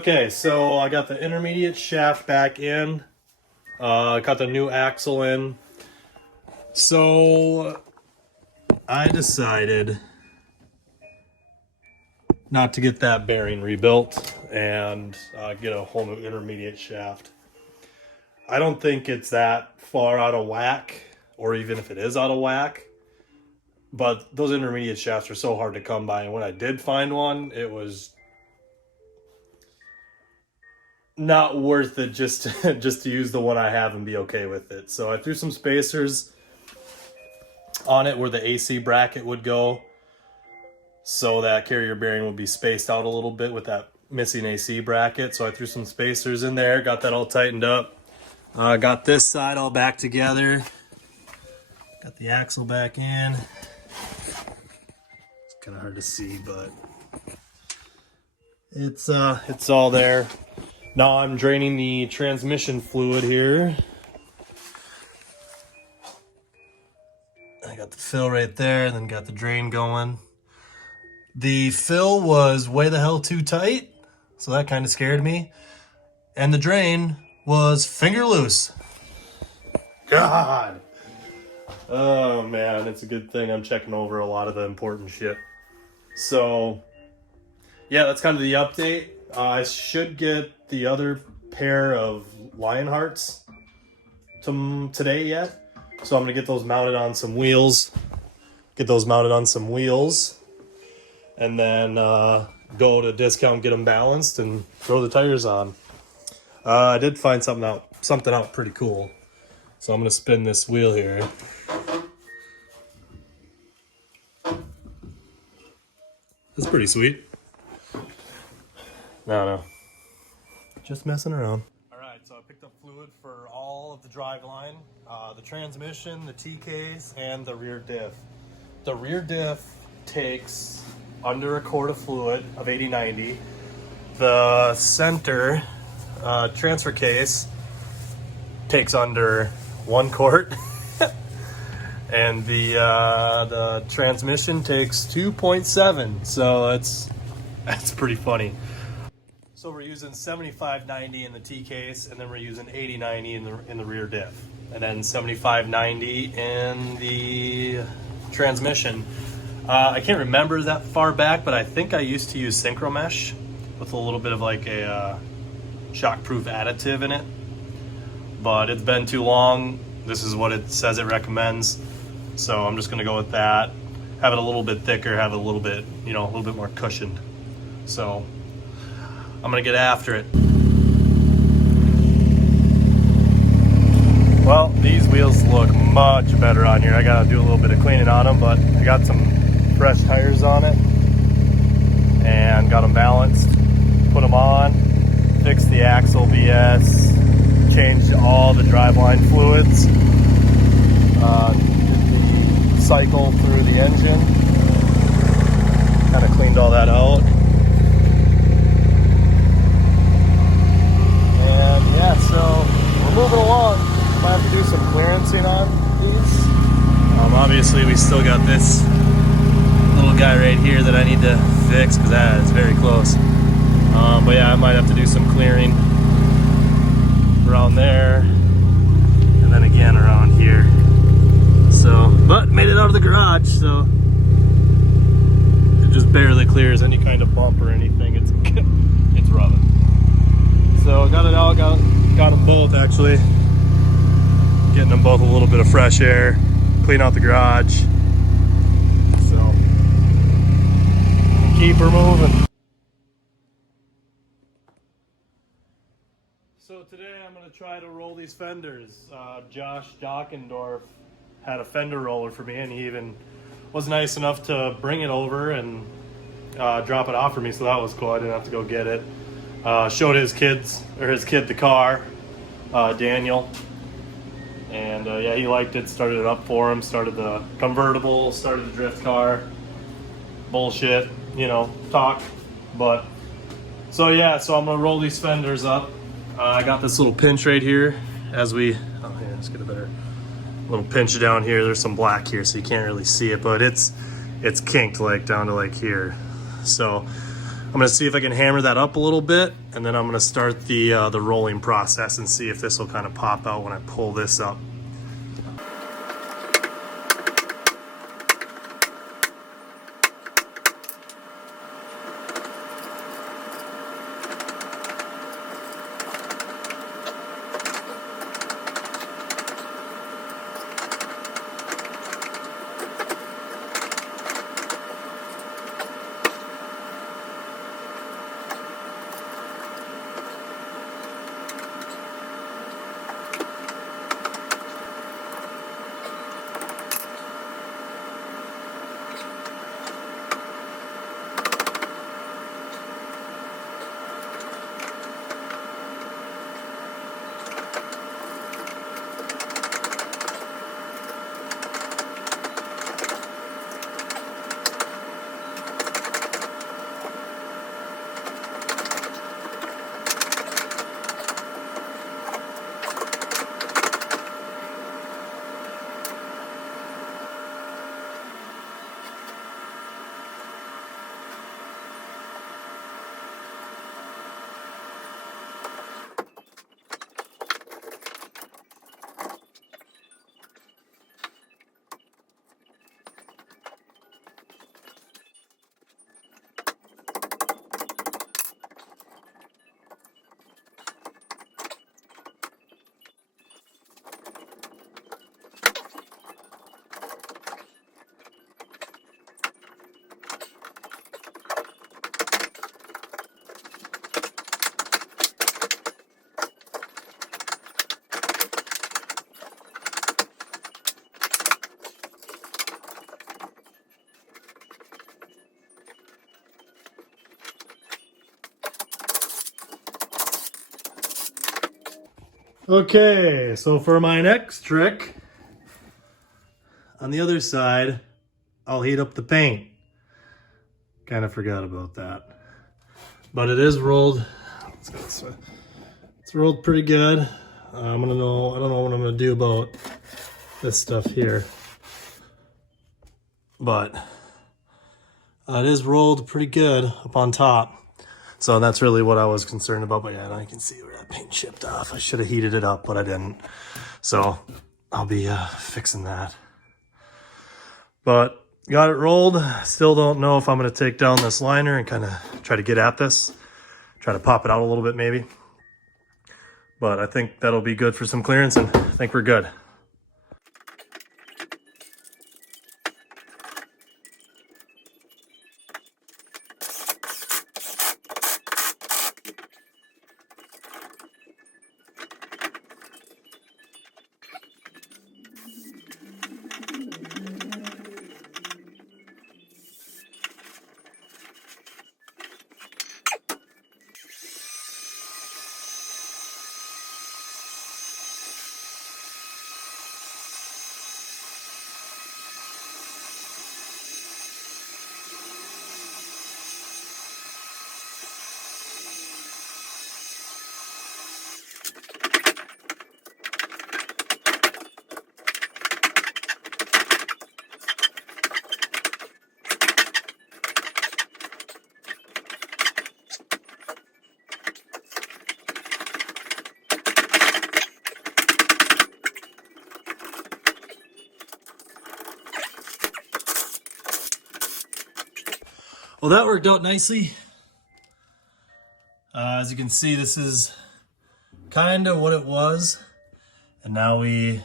Okay, so I got the intermediate shaft back in. Got the new axle in. So I decided not to get that bearing rebuilt and get a whole new intermediate shaft. I don't think it's that far out of whack, or even if it is out of whack, but those intermediate shafts are so hard to come by, and when I did find one, it was not worth it just just to use the one I have and be okay with it. So I threw some spacers on it where the AC bracket would go, so that carrier bearing would be spaced out a little bit with that missing AC bracket. So I threw some spacers in there, got that all tightened up. Got this side all back together. Got the axle back in. It's kind of hard to see, but it's all there. Now I'm draining the transmission fluid here. I got the fill right there, and then got the drain going. The fill was way the hell too tight, so that kind of scared me. And the drain was finger loose. God. Oh man, it's a good thing I'm checking over a lot of the important shit. So yeah, that's kind of the update. I should get the other pair of Lionhearts today yet. So I'm gonna get those mounted on some wheels. And then go to discount, get them balanced, and throw the tires on. I did find something out pretty cool. So I'm gonna spin this wheel here. That's pretty sweet. No. Just messing around. Alright, so I picked up fluid for all of the driveline. The transmission, the TKs, and the rear diff. The rear diff takes under a quart of fluid of 80-90. The center transfer case takes under 1 quart. And the transmission takes 2.7, so that's pretty funny. So we're using 75-90 in the T case, and then we're using 80-90 in the rear diff, and then 75-90 in the transmission. I can't remember that far back, but I think I used to use synchro mesh with a little bit of like a shockproof additive in it. But it's been too long. This is what it says it recommends. So I'm just gonna go with that. Have it a little bit thicker, have it a little bit more cushioned. So I'm gonna get after it. Well, these wheels look much better on here. I gotta do a little bit of cleaning on them, but I got some fresh tires on it and got them balanced. Put them on, fixed the axle BS, changed all the driveline fluids, did the cycle through the engine, kind of cleaned all that out. And yeah, so we're moving along. Might have to do some clearancing on these. Obviously we still got this little guy right here that I need to fix because that is very close. But yeah, I might have to do some clearing around there and then again around here. So, but made it out of the garage, so it just barely clears any kind of bump or anything. It's rubbing. So got it out, got them both actually. Getting them both a little bit of fresh air, clean out the garage. So keep her moving. So today I'm going to try to roll these fenders. Josh Dockendorf had a fender roller for me, and he even was nice enough to bring it over and drop it off for me, so that was cool. I didn't have to go get it. Showed his kid the car, Daniel, and yeah, he liked it. Started it up for him, started the convertible, started the drift car. Bullshit, talk. But so yeah, so I'm gonna roll these fenders up. I got this little pinch right here let's get a better little pinch down here. There's some black here, so you can't really see it, but it's kinked like down to like here. So I'm gonna see if I can hammer that up a little bit, and then I'm gonna start the rolling process and see if this will kind of pop out when I pull this up. Okay, so for my next trick, on the other side, I'll heat up the paint. Kind of forgot about that. But it is rolled. Let's go this way. It's rolled pretty good. I don't know what I'm gonna do about this stuff here. But it is rolled pretty good up on top. So that's really what I was concerned about. But yeah, now you can see where that paint chipped off. I should have heated it up, but I didn't. So I'll be fixing that. But got it rolled. Still don't know if I'm gonna take down this liner and kind of try to get at this. Try to pop it out a little bit maybe. But I think that'll be good for some clearance, and I think we're good. Well, that worked out nicely. As you can see, this is kind of what it was. And now we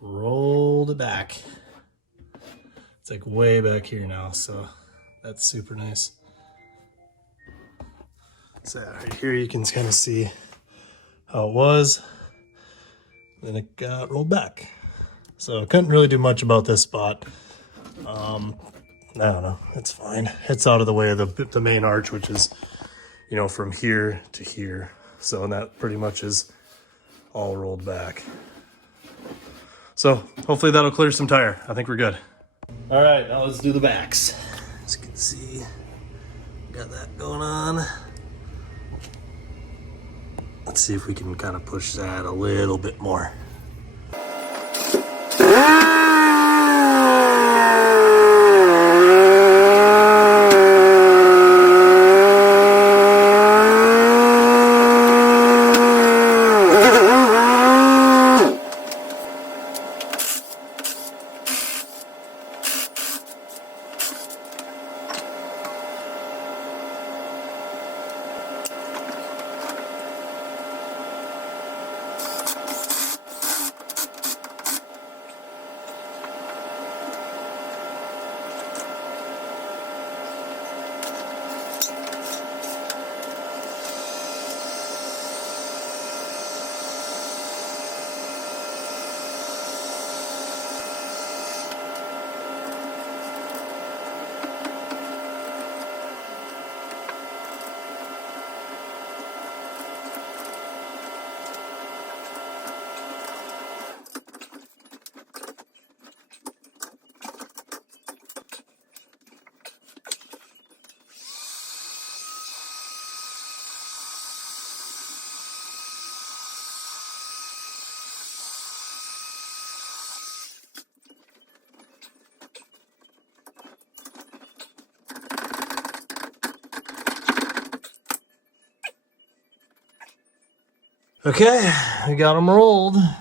rolled it back. It's like way back here now, so that's super nice. So right here you can kind of see how it was. Then it got rolled back. So I couldn't really do much about this spot. I don't know, it's fine. It's out of the way of the main arch, which is, you know, from here to here. So that pretty much is all rolled back. So hopefully that'll clear some tire. I think we're good. All right, now let's do the backs. As you can see, got that going on. Let's see if we can kind of push that a little bit more. Okay, we got them rolled. All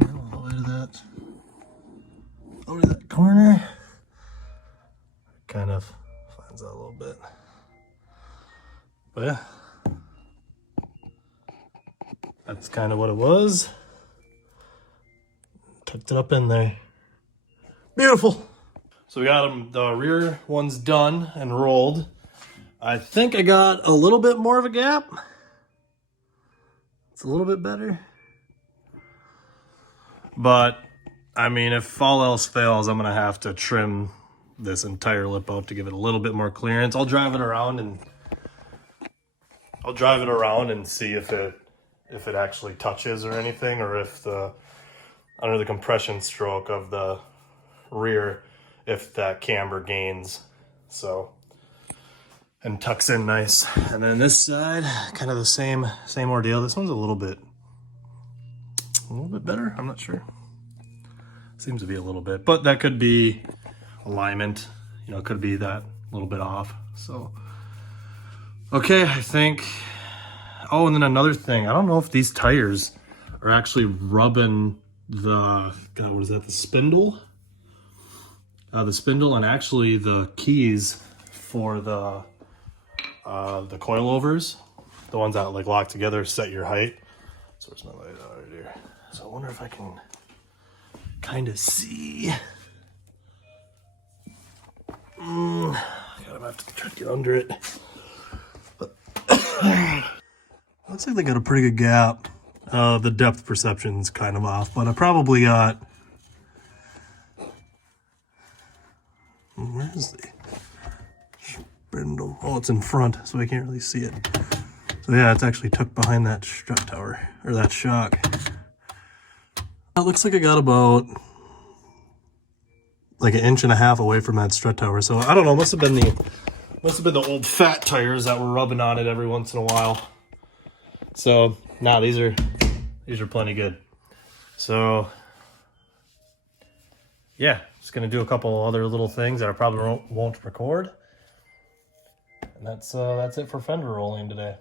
the way to that, over to that corner. Kind of finds out a little bit. But yeah, that's kind of what it was. Tucked it up in there. Beautiful. So we got them, the rear one's done and rolled. I think I got a little bit more of a gap. It's a little bit better. But, I mean, if all else fails, I'm gonna have to trim this entire lip out to give it a little bit more clearance. I'll drive it around and see if it actually touches or anything, or if the under the compression stroke of the rear, if that camber gains. So, and tucks in nice. And then this side, kind of the same ordeal. This one's a little bit better. I'm not sure. Seems to be a little bit, but that could be alignment. You know, it could be that little bit off. So, okay, I think. Oh, and then another thing. I don't know if these tires are actually rubbing the, God, what is that? The spindle? The spindle and actually the keys for the coilovers, the ones that like lock together, set your height. So where's my light out right here? So I wonder if I can kind of see. God, I'm gonna have to try to get under it. But looks like they got a pretty good gap. The depth perception's kind of off, but I probably got. Where is the spindle? Oh, it's in front, so I can't really see it. So yeah, it's actually tucked behind that strut tower, or that shock. It looks like I got about like 1.5 inches away from that strut tower. So I don't know, must have been the old fat tires that were rubbing on it every once in a while. So nah, these are plenty good. So yeah, just gonna do a couple other little things that I probably won't record. And that's it for fender rolling today.